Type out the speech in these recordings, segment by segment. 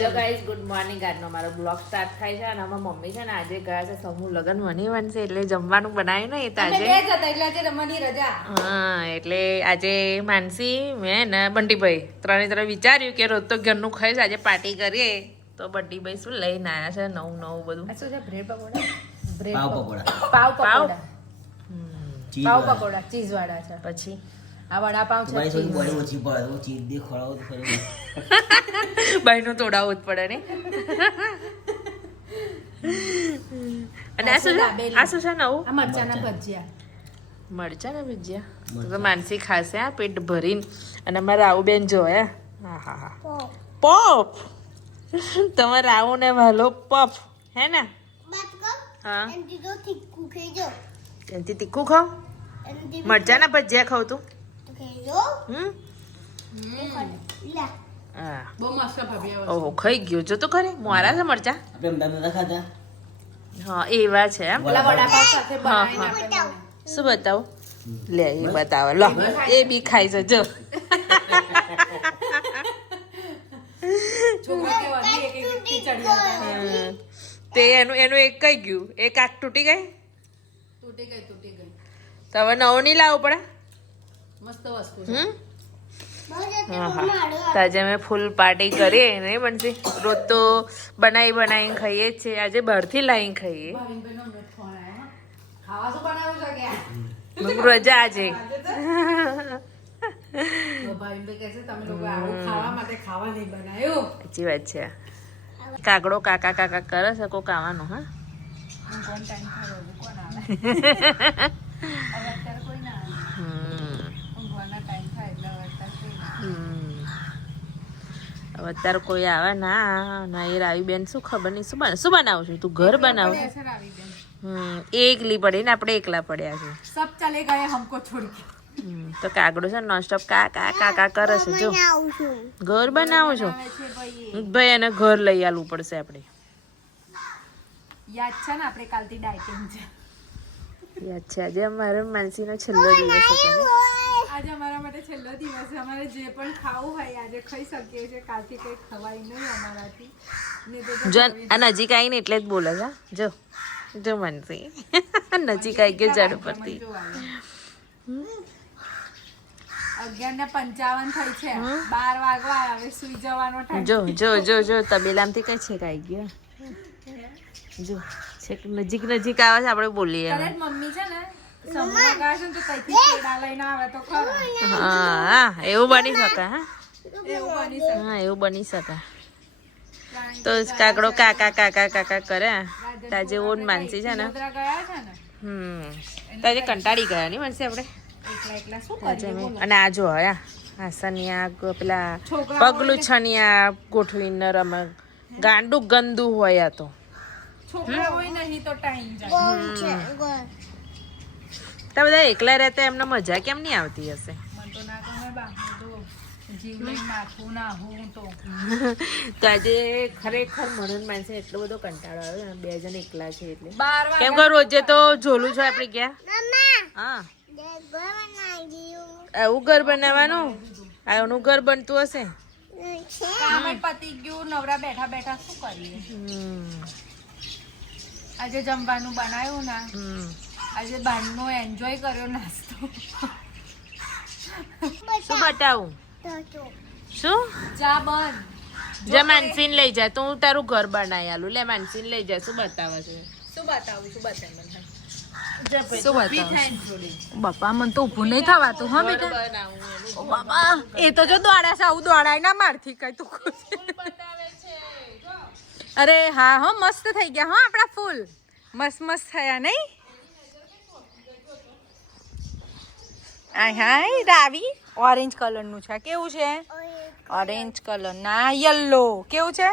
Hello guys good morning આજનો મારો blog start થાય છે અને અમારા મમ્મી છે ને આજે ગયા છે સમૂહ લગ્ન મને બનશે એટલે જમવાનું બનાવ્યું ને એ તો આજે બે જ હતા એટલે આજે રમવાની રજા. હા એટલે આજે માનસી મેં ને બંટીભાઈ ત્રણે ત્રણ વિચાર્યું કે રોજ તો ઘરનું ખાઈશ આજે પાર્ટી કરીએ. તો બંટીભાઈ શું લઈને આવ્યા છે નવું નવું બધું. શું છે bread pakora? Bread pav pakora. Pakora. Pav? Pakora. Cheese. Pav pakora cheese વાળા છે. પછી? આ વડાપાઉં છે તમારી ઓછી પડે દે તો ખરી. જ પડે ને. અને આ શું છે? આ શું છે નવું? આ મરચાના ભજીયા. મરચા ભજીયા? તો માનસી ખાશે આ પેટ ભરીને. અને અમારા રાવુબેન જોયા હા. હા હા પોપ. તમારે રાવું ને વાલો પપ. હે ને? હા. ત્યાંથી તીખું ખાવ? મરચાના ભજીયા ખાવ તું. ઓહો ખાઈ ગયો જો તો ખરે. મારા છે મરચા? હા એવા છે એમ? હા, હા. શું બતાવું? લે એ બતાવો. લો એ બી ખાઈ છે. જો. છોકરા કેવા બી એક એક વ્યક્તિ ચડી હતા હમ. તે એનું એનું એક કઈ ગયું? એક આંખ તૂટી ગઈ? તૂટી ગઈ તૂટી ગઈ. તો હવે નવો નહીં લાવવો પડે? મસ્ત વસ્તુ છે. આજે અમે ફૂલ પાર્ટી કરીએ નહીં બનશે રોજ તો બનાવી બનાવીને ખાઈએ જ છે આજે બહારથી લાવીને ખાઈએ. રજા આજે. તો? ભાવિનભાઈ કહે છે તમે લોકો આવું ખાવા માટે ખાવા નહીં બનાવ્યું સાચી વાત છે. કાગડો કાકા કાકા કરે છે કોક આવવાનું હા હું કોણ ટાઈમ ખાવા કોણ આવે હવે અત્યારે કોઈ ના આવે હમ ઊંઘવાના ટાઈમ થાય એટલે હવે અત્યારે કોઈ ના આવે. હમ. હવે અત્યારે કોઈ આવે ના ના એ રાવી બેન શું ખબર નહીં શું શું બનાવું છું? તું ઘર બનાવ. હમ એકલી પડી ને આપણે એકલા પડ્યા છે. સબ ચલે ગયે હમકો છોડ કે. તો કાગડો છે નોનસ્ટોપ કા કા કા કા કરે છે જો. ઘર બનાવું છું. ભાઈ એને ઘર લઈ આવવું પડશે આપણે. યાદ છે ને આપણે કાલથી ડાયટિંગ છે. યાદ છે આજે અમારે માનસીનો છેલ્લો દિવસ હતો. આજે અમારા માટે છેલ્લો દિવસ અમારે જે પણ ખાવું હોય આજે ખાઈ શકીએ છીએ. કાલથી કંઈ ખવાય નહીં અમારાથી. જો આ નજીક આવીને એટલે જ બોલે છે જો જો મનસી. નજીક આવી ગયો ઝાડ ઉપરથી અગિયાર ને પંચાવન થઈ છે. બાર વાગવા હવે સુઈ જવાનો ટાઈમ જો જો જો જો તબેલામાંથી કઈ છે આવી ગયો. જો છેક નજીક નજીક આવે છે આપણે બોલીએ મમ્મી છે ને હા હા એવું બની શકે હા. એવું બની શકે. હા એવું બની શકે. તો કાકડો કાકા કાકા કાકા કરે. તાજે ઓન માનસી છે ને. હમ. તાજે કંટાળી ગયા નહીં માનસી આપણે? અને આ જો આ હાસની પેલા પગલું છનિયા ગોઠવી ગોઠવીને રમે. ગાંડું ગંદુ હોય આ તો. છોકરા હોય નહીં તો ટાઈમ જાય. તો બધા એકલા રહેતા એમને મજા કેમ નહીં આવતી હશે? મને તો ના ગમે બા હું તો જીવ લઈને માથું ના હું તો. તો આજે ખરેખર મનન માણસે એટલો બધો કંટાળો આવ્યો ને બે જણ એકલા છે એટલે. બાર કેમ કે રોજે તો ઝોલું છે આપણે ગયા હા. આવું ઘર બનાવવાનું? આનું ઘર બનતું હશે? પતિ ગયું નવરા બેઠા બેઠા શું કરીએ? હમ, આજે જમવાનું બનાવ્યું ના. હમ. આજે બહારનો એન્જોય કર્યો નાસ્તો. શું બતાવું? શું? ચા બંધ જા માનસીન લઈ જા. તું તારું ઘર બનાવી આલું. લે માનસીન લઈ જા. શું બતાવે છે? શું બતાવું? શું બતાવ મને? શું બાપા મને તો ઊભું નહીં થવાતું હા બેટા? બાપા એ તો જો દોડા છે આવું દોડાય ના મારથી કઈ તું અરે હા હો મસ્ત થઈ ગયા હા આપણા ફૂલ. મસ્ત મસ્ત થયા નહીં? આય હાય રાવી ઓરેન્જ કલરનું છે. કેવું છે? ઓરેન્જ કલર ના યલો કેવું છે?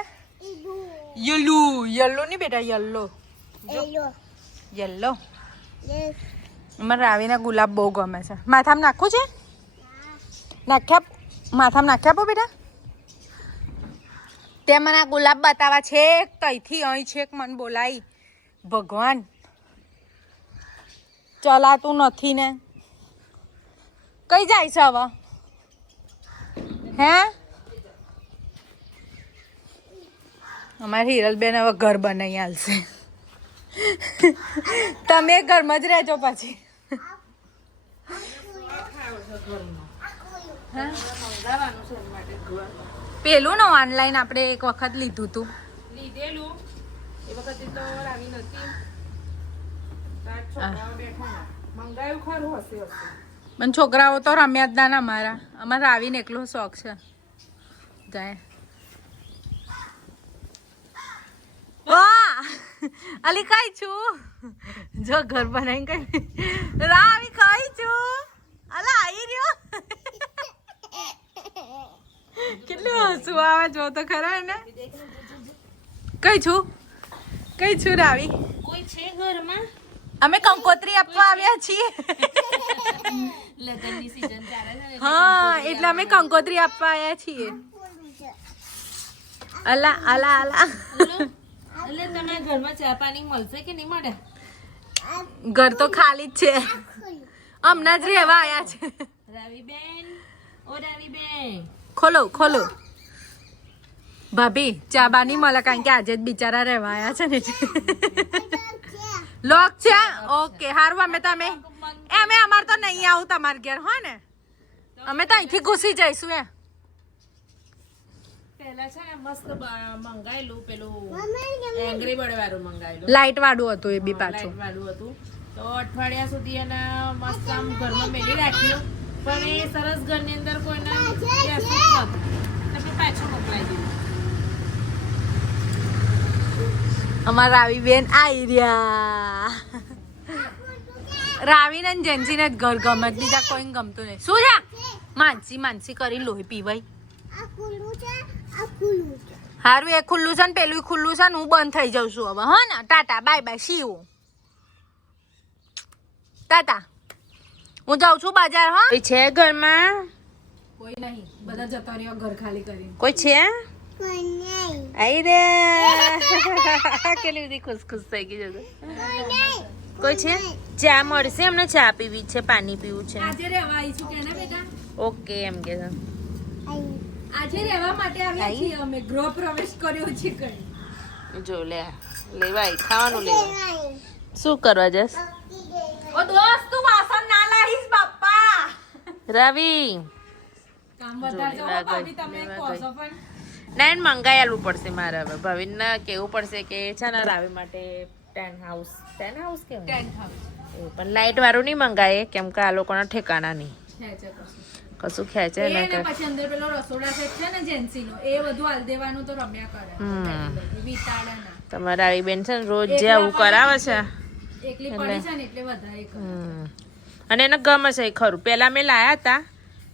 યલો યલો નહીં બેટા યલો યલો મને રાવીના ગુલાબ બહુ ગમે છે. માથામાં નાખવું છે? નાખ્યા માથામાં નાખ્યા આપો બેટા? તે મને આ ગુલાબ બતાવા છેક તઈથી અહીં છેક મને બોલાય. ભગવાન. ચલાતું નથી ને. કઈ જાય છે હવે? હે? અમારી હિરલબેન હવે ઘર બનાવી આવશે તમે ઘરમાં જ રહેજો પછી. પેલું ને ઓનલાઈન આપણે એક વખત લીધું હતું લીધેલું. એ વખતે તો આવી નથી. મંગાયું ખરું હશે હશે. પણ છોકરાઓ તો રમ્યા જ ના ના મારા. અમારે આવીને એકલો શોખ છે. જાય. અલી કઈ છું? જો ઘર બનાવી કઈ રાવી કઈ છું? અલા આવી રહ્યો? કેટલું હસવું આવે જો તો ખરા એને. કઈ છું? કઈ છું, રાવી? કોઈ છે ઘરમાં? અમે કંકોત્રી આપવા આવ્યા છીએ. હા એટલે અમે કંકોત્રી આપવા આવ્યા છીએ. અલા અલા અલા. એટલે તમારા ઘરમાં ચા પાણી મળશે કે નહીં મળે? ઘર તો ખાલી જ છે. હમણાં જ રહેવા આવ્યા છે. રવિબેન ઓ રવિબેન. ખોલો ખોલો. ભાભી ચા બા નહીં મળે કારણ કે આજે જ બિચારા રહેવા આવ્યા છે ને. લોક છે ઓકે હારું અમે તમે એ અમે અમારે તો નહીં આવું તમારે ઘેર હો ને? અમે તો અહીંથી ઘૂસી જઈશું એ. પહેલા છે ને મસ્ત બ- મંગાયેલું પેલું એંગ્રી વાળું લાઈટ વાળું હતું એ બી પાછું. હતું. તો અઠવાડિયા સુધી એને મસ્ત આમ ઘરમાં મેલી રાખ્યું. પણ એ સરસ ઘરની અંદર કોઈને પાછું મોકલાઈ દીધું. અમારા રાવી બેન આવી રહ્યા રાવી ને જેન્સીને જ ઘર ગમે બીજા કોઈ ગમતું નહીં. શું છે? માનસી માનસી કરી લોહી પીવાય. હારું એ ખુલ્લું છે ને પેલું ખુલ્લું છે ને હું બંધ થઈ જાઉં છું હવે. હા ને tata bye bye see you tata હું જાઉં છું બજાર હા. કોઈ છે ઘરમાં? કોઈ નહીં બધા જતા રહ્યો ઘર ખાલી કરી કોઈ છે? આઈ રે કેટલી બધી ખુશ ખુશ થઈ ગઈ છે. કોઈ છે? ચા મળશે? અમને ચા પીવી છે પાણી પીવું છે. આજે રહેવા આવી છું કે ના બેટા? ઓકે એમ કે છે. આજે રહેવા માટે આવ્યા છીએ અમે. ગૃહ પ્રવેશ કર્યો છે કઈ જો લે લેવાય ખાવાનું લેવા શું કરવા જસ ઓ દોસ્ત તું વાસણ ના લાવીશ બાપા રવિ. કામ ગઈ, તમે. છો પણ. ના એને મંગાઈ આલવું પડશે મારે હવે. ભાવિનને કેવું પડશે કે છે ને રાવી માટે ટેન હાઉસ ટેન હાઉસ કેવું ટેન્ટ હાઉસ પણ લાઈટ વાળું નહીં મંગાવે કેમ કે આ લોકોના ઠેકાણા નહીં. કશું. ખેંચે ને પછી અંદર પેલો રસોડા સેટ છે ને જેન્સીનો એ બધું હાલ દેવાનું તો રમ્યા કરે. હમ. વિતાડે તમારા આવી બેન છે ને રોજ જે આવું કરાવે છે. એકલી પડી છે ને એટલે વધારે કરે. અને એને ગમે છે ખરું. પેલા મેં લાયા હતા.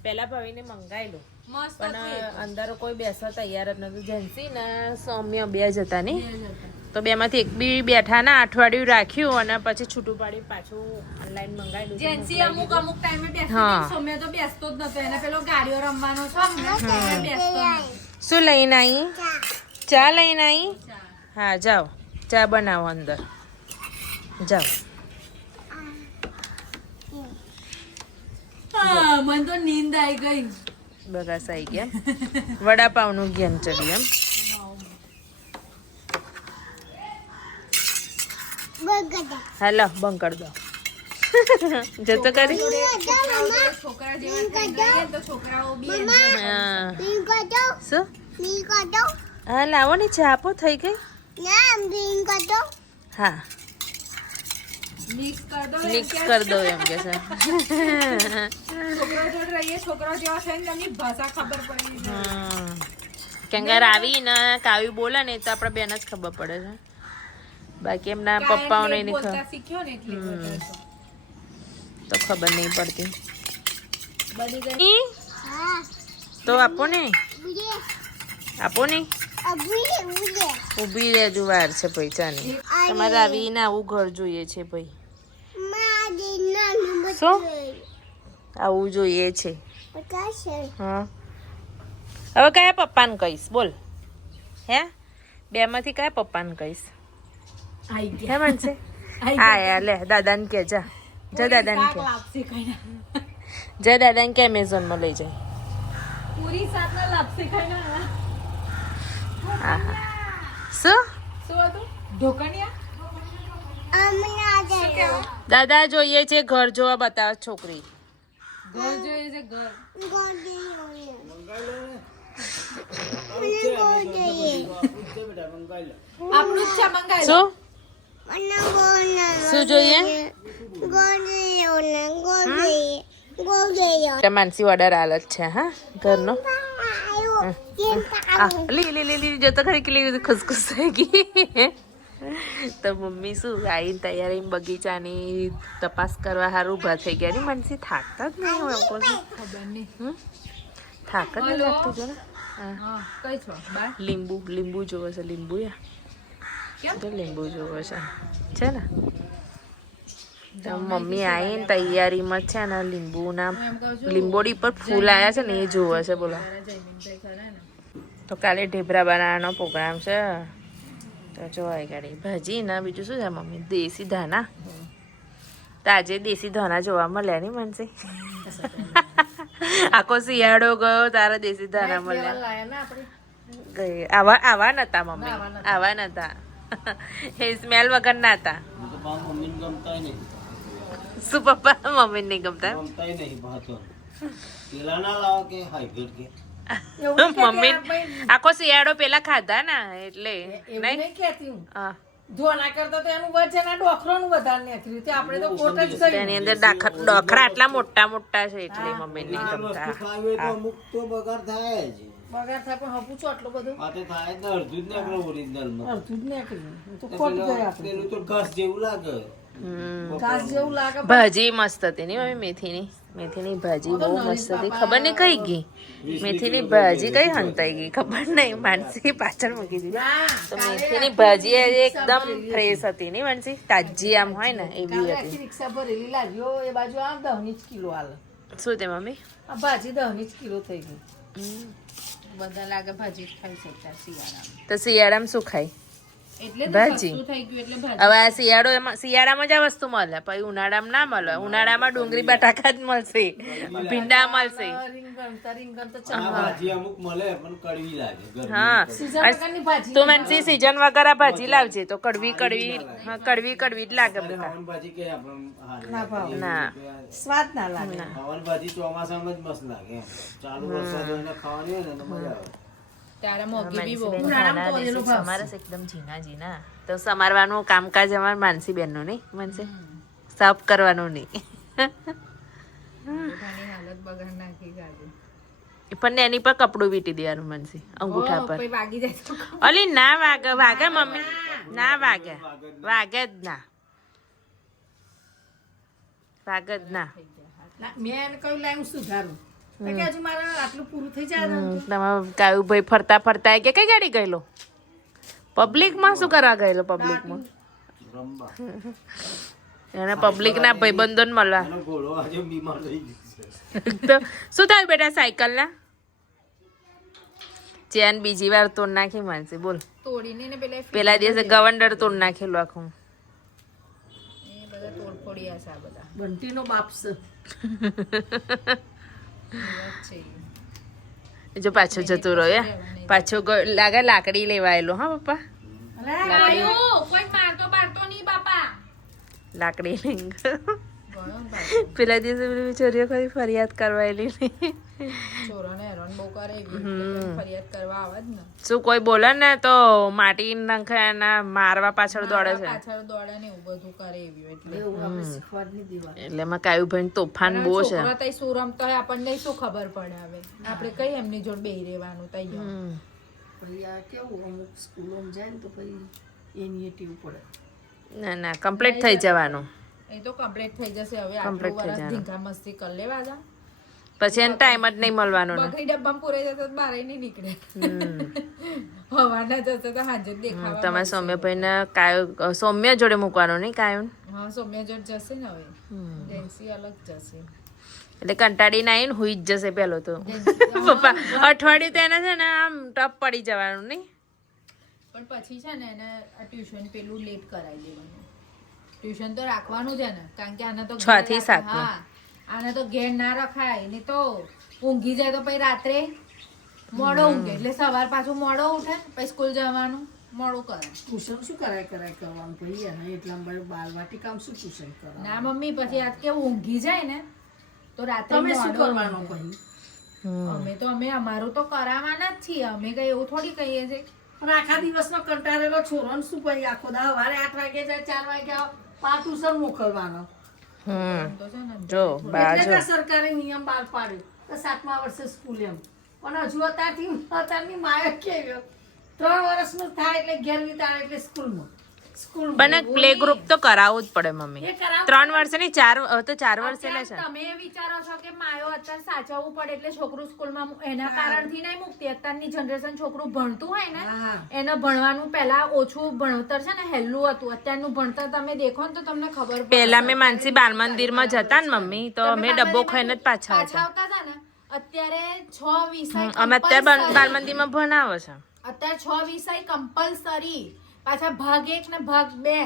પેલા ભાવીને મંગાયેલું. મસ્ત પણ અંદર કોઈ બેસવા તૈયાર જ નતું જેન્સી ને સૌમ્ય બે જ હતા ને? તો બેમાંથી એક બી બેઠા ના અઠવાડિયું રાખ્યું અને પછી છૂટું પાડી પાછું ઓનલાઈન મંગાવી જેન્સી અમુક અમુક ટાઈમે બેસતી. હતી. તો બેસતો જ નતો. એને પેલો ગાડીઓ રમવાનો બેસતો શું લઈને આવી ચા લઈને આવી હા જાઓ. ચા બનાવો અંદર. જાઓ. મને તો નીંદ આવી ગઈ. બગાસ આવી ગયા. વડાપાવનું ઘેન ચડ્યું એમ. હાલો બંધ કરી દો જતો કરી. હા. લાવો ને ચા આપો થઈ ગઈ? હા. મિક્સ કરી દો એમ કે છે. છોકરાઓ જોડે રહીએ છોકરાઓ જેવા છે ને તેમની ભાષા ખબર પડી જાય. હમ. કેમ કે રાવી ને કાવી બોલે ને તો આપણે બેન જ ખબર પડે છે. બાકી એમના પપ્પાઓને એની ખબર શીખ્યો ને એટલે વધારે તો. તો ખબર નહીં પડતી. બની ગઈ તો આપો ને. આપો ને. ઊભી રહેજો વાર છે પૈસાની તમારે આવીને આવું ઘર જોઈએ છે ભાઈ. શું? આવું જોઈએ છે. હા. હવે કયા પપ્પાને કહીશ? બોલ. હે? બે માંથી કયા પપ્પાને કહીશ? હે મનશે હા લે દાદાને કે જા. જા દાદાને કે. જા દાદાને કે એમેઝોનમાં લઈ જાય. પૂરી લાપસી ખાઈને. શું? શું હતું? ઢોકણિયા દાદા જોઈએ છે ઘર જોવા બતાવે છોકરી. ઘર જોઈએ છે ઘર. આપણું જ છે મંગાવી લો. શું? શું જોઈએ? એટલે માનસી ઓર્ડર આલ જ છે હા? ઘરનો? આ, લી લી લી લી જો તો ખરી કેટલી ખુશખુશ થઈ ગઈ. તો મમ્મી શું આવીને તૈયારી બગીચાની તપાસ કરવા સારું ઊભા થઈ ગયા. ની માનસી થાકતા જ નહીં હોય એમ કહું છું. થાક જ નહીં લાગતું જો ને હા. હા લીંબુ લીંબુ જોવે છે લીંબુ યા? તો લીંબુ જોવે છે. છે ને? તો મમ્મી આવીને તૈયારીમાં છે ને લીંબુના હું લીંબોડી પર ફૂલ આવ્યા છે ને એ જોવે છે બોલો. તો કાલે ઢેબરા બનાવવાનો પ્રોગ્રામ છે. તો જોવાય ગાડી ભાજી ના બીજું શું છે? મમ્મી દેશી ધાના તાજે આજે દેશી ધાના જોવા મળ્યા નહીં મનસી? આખો શિયાળો ગયો તારા દેશી ધાના મળ્યા. લાયા ગઈ આવા આવા નતા મમ્મી. આવા નતા. એ સ્મેલ વગર ના હતા હું તો પાછું મમ્મીને ગમતાય નહીં. શું પપ્પા મમ્મી નહીં ગમતા? પેલા ના લાવો કે હાઈબ્રિડ કે? મમ્મી આખો શિયાળો પેલા ખાધા ના એટલે નહીં? કહેતી હું. કરતા તો એનું વજન આ ડોખરાનું વધારે નીકળ્યું. તે આપણે તો કોટ જ કર્યું એની અંદર ડોખરા આટલા મોટા મોટા છે એટલે મમ્મી નહીં ગમતા. અમુક તો બગાડ થાય જ. બગાડ થાય પણ હપું છો આટલું બધું. આ તો થાય જ ને અડધું જ નીકળે ઓરિજિનલમાં અડધું જ નીકળ્યું. તો તો ખોટ પેલો- પેલું તો ઘાસ જેવું લાગે હમ. ઘાસ જેવું લાગે. ભાજી મસ્ત હતી ની મમ્મી મેથીની? મેથીની ભાજી બહુ મસ્ત હતી. ખબર નહીં કઈ ગઈ? મેથીની ભાજી કઈ હંતાઈ ગઈ? ખબર નહીં. માનસી પાછળ મૂકી દીધી. તો મેથીની ભાજી એકદમ ફ્રેશ હતી. ની માનસી? તાજી આમ હોય ને એવી હતી. રિક્ષા ભરેલી. લાગ્યો એ બાજુ આમ દહની જ કિલો હાલ. શું તે મમ્મી? આ ભાજી દહની જ કિલો થઈ ગઈ. બધા લાગે ભાજી ખાઈ શકતા શિયાળામાં. તો શિયાળામાં શું ખાય? ભાજી. હવે આ શિયાળો એમાં શિયાળામાં જ આ વસ્તુ મળે પછી ઉનાળામાં ના મળે. ઉનાળામાં ડુંગળી બટાકા જ મળશે. ભીંડા મળશે. રીંગણ તો રીંગણ તો આ ચાલે ભાજી અમુક મળે પણ કડવી લાગે ગરમી હા. તું. મનસી સીઝન વગર ભાજી લાવજે તો કડવી કડવી કડવી કડવી જ લાગે બધા ના સ્વાદ ના ચોમાસામાં જ મસ્ત લાગે ચાલુ વરસાદ હોય ખાવાની હોય ને મજા આવે. બી બહુ. તો એકદમ ઝીણા ઝીણા. સમારવાનું કામકાજ અમાર માનસી બેનનું નહીં? માનસી? સાફ કરવાનું નહીં. હાલત બગાડ નાખી ગાજે. પણ એની પર કપડું વીટી દેવાનું મનસી અંગૂઠા પર. પછી વાગી જાય અલી ના વાગે વાગે મમ્મી. ના વાગે. વાગે જ ના. વાગે જ ના. ના, મેં એને કહ્યું લાય હું સુધારું. તો કે હજુ મારે આટલું પૂરું થઈ જાય ને. હમ, તમારો કાયું ભાઈ ફરતા ફરતા કે કઈ ગાડી ગયેલો? પબ્લિકમાં શું કરવા ગયેલો પબ્લિકમાં? રંબા એને પબ્લિકના મળવા. ગયો છે. તો શું થયું બેટા સાયકલ ના ચેન બીજી વાર તોડ નાખી માનસી બોલ. પેલા પેલા દિવસે ગવંડર તોડ નાખેલું આખું. બધા તોડફોડિયા છે બધા. બંટીનો બાપ છે. જો પાછો જતો રહ્યો પાછો લાગે લાકડી લેવા આવેલો હા પપ્પા? લાકડી. લઈને. પેલા દિવસે પેલી બિચારીઓ ખરી ફરિયાદ કરવાયેલી હેરાન બહુ કરે ફરિયાદ કરવા આવે જ ને. શું કોઈ બોલે ને તો માટી નાખે એના મારવા પાછળ દોડે છે? પાછળ દોડે ને એવું બધું કરે એવી એટલે. એટલે એમાં કાયું ભાઈ તોફાન બહુ છે. છોકરા તઈ શું રમતા હોય આપણને શું ખબર પડે હવે? આપણે કઈ એમની જોડે બેહી રહેવાનું તઈ પડે. ના ના કમ્પ્લીટ થઈ જવાનું. એ તો કમ્પ્લીટ થઈ જશે. હવે આટલું થઈ વર્ષ. ધીંગા મસ્તી કરી લેવા જા. પછી એને ટાઈમ જ નહીં મળવાનો બગડી ડબ્બામાં પૂરાઈ જતો બહાર નહીં નીકળે. હવાના જતો તો હાજર દેખાવા તમારે સૌમ્યભાઈ ને કાયો સૌમ્ય જોડે મૂકવાનો નહીં કાયો હા સૌમ્ય જોડે જશે ને હવે. ડેન્સી અલગ જશે. એટલે કંટાળીને આવીને હુઈ જ જશે પેલો તો. પપ્પા અઠવાડિયું તો એને છે ને આમ ટપ પડી જવાનું નહીં? પણ પછી છે ને એને આ ટ્યુશન પેલું લેટ કરાવી દેવાનું. ટ્યુશન તો રાખવાનું છે ને કારણ કે આને તો છ થી સાત હા. આને તો ઘેર ના રખાય ને તો ઊંઘી જાય તો પછી રાત્રે મોડો ઊંઘે. એટલે સવાર પાછું મોડો ઉઠે પછી સ્કૂલ જવાનું મોડું કરે. ટ્યુશન શું કરાય કરાય કરવાનું? ભાઈ એને એટલા બધું બાલવાટિકામાં શું ટ્યુશન કરવાનું? ના મમ્મી પછી આજ કેવું ઊંઘી જાય ને તો રાત્રે તમે શું કરવાનું પછી? અમે તો અમે અમારું તો કરાવવાના જ છીએ. અમે કઈ એવું થોડી કહીએ છીએ. પણ આખા દિવસનો કંટાળેલો છોરો શું પછી? આખો દા સવારે આઠ વાગે જાય ચાર વાગે આવો પાંચ ટ્યુશન મોકલવાનો. હમ. જો બા એટલે જો. કે સરકારે નિયમ બહાર પાડ્યો તો સાતમા વર્ષે સ્કૂલ એમ. પણ હજુ અત્યારથી અત્યારની માય કેવ્યો ત્રણ વર્ષનું થાય એટલે ઘેર વિતાડે એટલે સ્કૂલમાં. સ્કૂલ પણ પ્લે ગ્રુપ તો કરાવવું જ પડે મમ્મી. ત્રણ વર્ષે નહીં ચાર તો ચાર વર્ષે લે છે. તમે વિચારો છો કે માયો અત્યારે સાચવવું પડે એટલે છોકરું સ્કૂલમાં મુ- એના કારણથી નહીં મૂકતી. અત્યારની જનરેશન છોકરું ભણતું હોય ને એને ભણવાનું પહેલા ઓછું ભણતર છે ને હેલ્લું હતું. અત્યારનું ભણતર તમે દેખો ને તો તમને ખબર. પેલા મેં માનસી બાલ મંદિરમાં જતા ને મમ્મી તો અમે ડબ્બો ખાઈને જ પાછા પાછા આવતા હતા ને અત્યારે છ વિષય અમે અત્યારે. બાલ મંદિરમાં ભણાવે છે. અત્યારે છ વિષય કમ્પલસરી પાછા ભાગ એક ને ભાગ બે.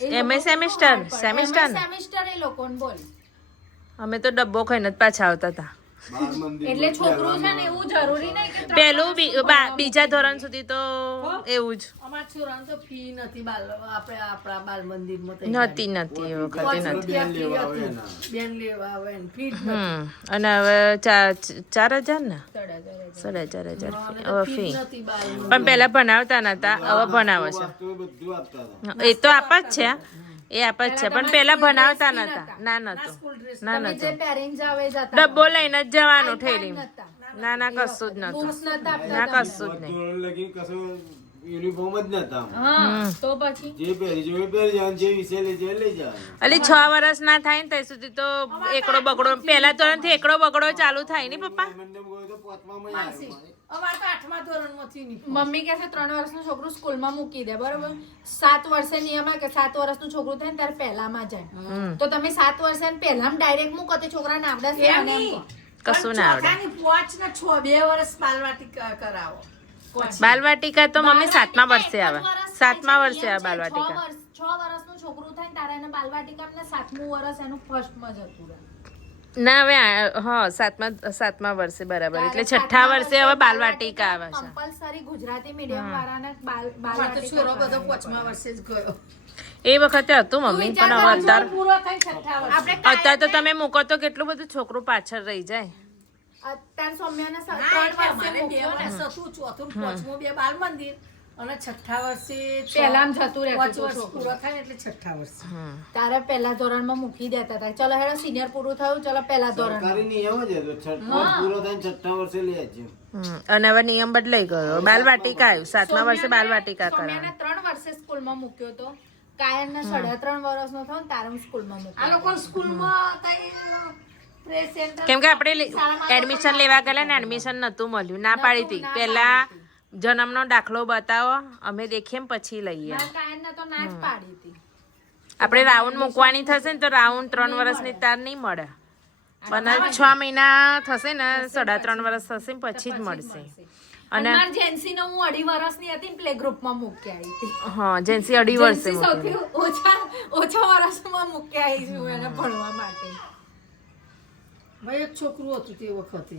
M A semester semester semester એ લોકોને બોલ. અમે તો ડબ્બો ખાઈને જ પાછા આવતા હતા. એટલે છોકરું છે ને એવું જરૂરી નહીં કે પેલું બીજા ધોરણ સુધી તો એવું જ. અમાર છોરાન તો ફી નથી બાલ આપણે આપણા બાલ મંદિરમાં નહોતી નથી એ વખતે નથી. બેન લેવા આવે ને. ફી નથી. અને હવે ચાર ચાર હજાર ને? સાડા ચાર હજાર. હવે ફી નથી પણ પેલા ભણાવતા નતા હવે ભણાવે છે. એ તો આપ જ છે. એ આપ જ છે પણ પેલા ભણાવતા નતા. ના નતો ના નતો જે પેરેન્ટ્સ આવે જતા ડબ્બો લઈને જ જવાનું ઠેલી ના ના કશું જ નતું. ના કશું જ નહીં. લગી કશું યુનિફોર્મ જ નતા તો પછી? જે પહેરી જોઈએ પહેરી જવાનું જે વિષય લે જે લઈ જવાનું. અલી છ વર્ષ ના થાય ને ત્યાં સુધી તો એકડો બગડો. પેલા ધોરણથી એકડો બગડો ચાલુ થાય ને પપ્પા? તો. અમારે તો આઠમા uniform. મમ્મી કહે છે ત્રણ વર્ષનું છોકરું સ્કૂલમાં મૂકી દે બરોબર? સાત વર્ષે નિયમ કે સાત વર્ષનું છોકરું થાય ને ત્યારે પહેલામાં જાય. તો તમે સાત વર્ષે પહેલા પહેલામાં ડાયરેક્ટ મૂકો છોકરા છોકરાને આવડે છે. કશું ના આવડે. પોચ ને છ બે વર્ષ બાલવાટિકા કરાવો. બાલવાટિકા તો મમ્મી સાતમા વર્ષે આવે. સાતમા વર્ષે આવે બાલવાટિકા વર્ષ- છ વર્ષનું છોકરું થાય ને તારે એને બાલવાટીકા ને સાતમું વર્ષ એનું ફર્સ્ટમાં જતું રહે. ના હવે હા સાતમા સાતમા વર્ષે બરાબર. એટલે છઠ્ઠા વર્ષે હવે બાલવાટિકા આવે છે. કમ્પલસરી ગુજરાતી મીડિયમ વાળાને બાલ છોરો બધો પાંચમા વર્ષે જ ગયો. એ વખતે હતું મમ્મી પણ હવે અત્યારે અત્યારે તો તમે મૂકો તો કેટલું બધું છોકરું પાછળ રહી જાય. અત્યારે સૌમ્યાના ત્રણ વર્ષે મૂક્યો ને. સસુ ચોથું પાંચમું બે બાલ મંદિર અને છઠ્ઠા વર્ષે પહેલા જતું રહેતું પાંચ વર્ષ. પૂરો થાય એટલે છઠ્ઠા વર્ષ. તારે પહેલા ધોરણમાં મૂકી દેતા હતા. ચલો હેડો સિનિયર પૂરું થયું. ચલો પહેલા ધોરણ. સરકારી નિયમ જ હતો. છઠ્ઠા પૂરો થાય છઠ્ઠા વર્ષે લે છે. અને હવે નિયમ બદલાઈ ગયો. બાલવાટિકા આવ્યું. સાતમા વર્ષે બાલવાટિકા સૌમ્યાને કરાવે. ત્રણ વર્ષે સ્કૂલમાં મૂક્યો તો. કાયનને સાડા ત્રણ વર્ષનો થયો ને તારે હું સ્કૂલમાં આ મૂક્યો લોકો સ્કૂલમાં પ્રેસ કેમ કે આપણે એડમિશન લેવા ગયેલા ને એડમિશન નતું મળ્યું. ના પાડી હતી. પેલા જન્મનો દાખલો બતાવો. અમે દેખીએ પછી લઈએ. આપણે રાઉન્ડ મૂકવાની થશે ને તો રાઉન્ડ ત્રણ વર્ષની તાર નહીં મળે. પણ છ મહિના થશે ને સાડા ત્રણ વર્ષ થશે પછી જ મળશે. અને જેન્સી નો હું અઢી વર્ષની હતી ને પ્લે ગ્રુપમાં મૂકી આવી હતી. હા જેન્સી અઢી વર્ષે સૌથી ઓછા ઓછા વર્ષમાં મૂકી આવી છું એને ભણવા માટે. ભાઈ એક છોકરું હતું તે વખતે.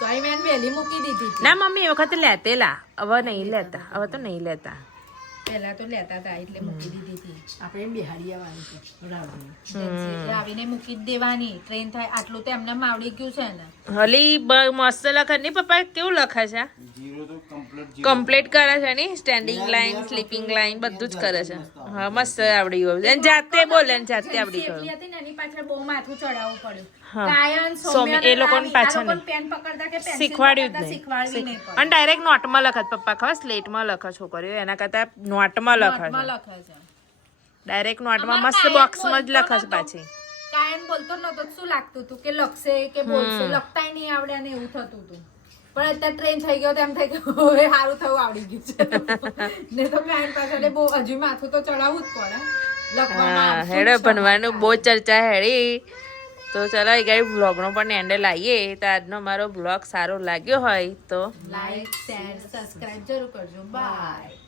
તો અહીં મેં વહેલી મૂકી દીધી ના મમ્મી એ વખતે લેતેલા. હવે નહીં લેતા. હવે તો નહીં લેતા. પહેલા તો લેતા હતા એટલે મૂકી દીધી હતી. આપણે બિહારી આવવાની છે રાવણી. આવીને મૂકી દેવાની. ટ્રેન થાય આટલું તો એમને આવડી ગયું છે ને. હલી બ- મસ્ત લખે નહીં પપ્પા કેવું લખે છે? કમ્પ્લીટ કમ્પ્લીટ કરે છે ને સ્ટેન્ડિંગ લાઈન સ્લીપિંગ લાઈન બધું જ કરે છે. હા મસ્ત આવડી ગયું. જાતે બોલે ને જાતે આવડી ગયું. એટલી હતી ને એની પાછળ બહુ માથું ચડાવવું પડ્યું. કાયન સોમ્ય- એ લોકોને પાછળ પેન પકડતા કે pencil શીખવાડ્યું જ નહીં. અને ડાયરેક્ટ નોટમાં લખે છે પપ્પા ખબર સ્લેટમાં લખે છોકરીઓ એના કરતા નોટમાં લખે છે ડાયરેક્ટ નોટમાં મસ્ત બોક્સમાં જ લખે છે પાછી. કાયન બોલતો નતો તો શું લાગતું હતું કે લખશે કે બોલશે? લખતાય નહીં આવડે અને એવું થતું હતું પણ અત્યારે ટ્રેન થઈ ગયો તો એમ થઈ ગયો હવે સારું થયું આવડી ગયું છે. ને તો કાયન પાછળ બહુ હજુ માથું તો ચડાવવું જ પડે. લખવામાં હેડો. ભણવાનું બહુ ચર્ચા હેડી. તો ચલો એ ગઈ બ્લોગનો પણ એન્ડ લાવીએ તો આજનો મારો બ્લોગ સારો લાગ્યો હોય તો લાઈક શેર સબસ્ક્રાઇબ જરૂર કરજો. બાય